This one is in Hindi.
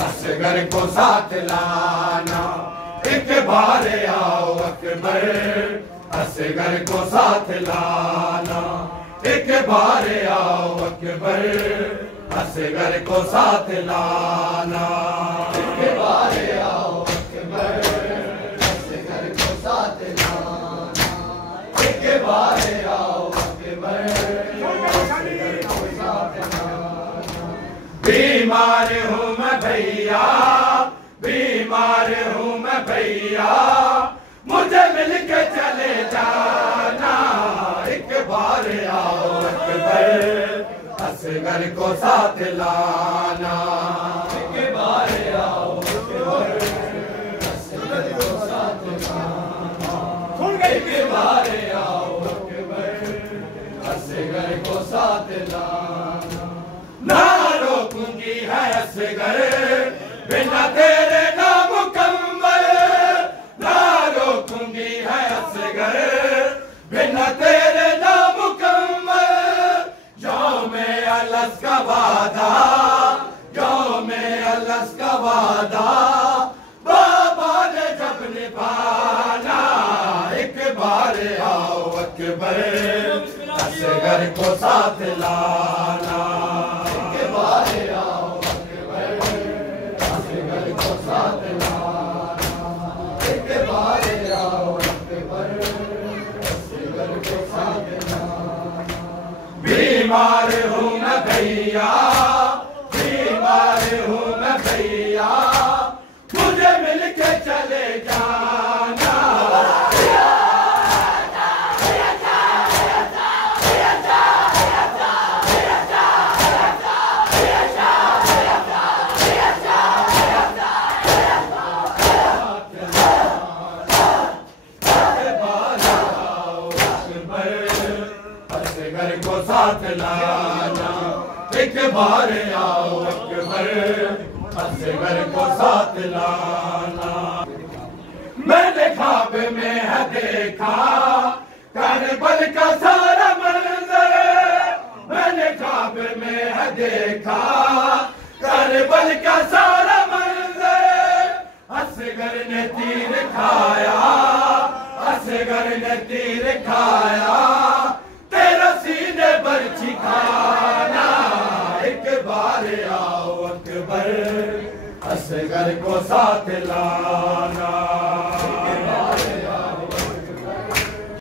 असगर को साथ लाना, एक बार आओ अकबर, असगर को साथ लाना, एक बार आओ अकबर, असगर को साथ लाना, एक बार आओ अकबर, असगर को साथ लाना, एक बार आओ अकबर, असगर को साथ लाना। बीमार हूँ मैं भैया, बीमार हूँ मैं भैया, मुझे मिलके चले जाना, एक बार आओ अकबर, असगर को साथ लाना, एक बार आओ अकबर, असगर को साथ लाना, एक बार आओ अकबर, असगर को साथ लाना। ना रोकूंगी है असगर बिना तेरे नामुकम्मल, ना रोकूंगी है असगर बिना तेरे नामुकम्मल, यौमे अलस का वादा, यौमे अलस का वादा, बाबा ने जब निभाना, एक बार आओ अकबर, असगर को साथ लाना, एक बार आओ अकबर, असगर को साथ लाना, एक बार आओ अकबर, असगर को साथ लाना। बीमार हूँ मैं भैया, बीमार हूँ मैं भैया, मुझे मिलके चले जाना, असगर को साथ लाना, एक बार आओ अकबर, असगर को साथ लाना। मैंने ख्वाब में है देखा करबल का सारा मंजर, मैंने ख्वाब में है देखा करबल का सारा मंजर, असगर ने तीर खाया, असगर ने तीर खाया, तेरा सीने पर छिखाना, एक बार आओ अकबर, असगर को साथ लाना।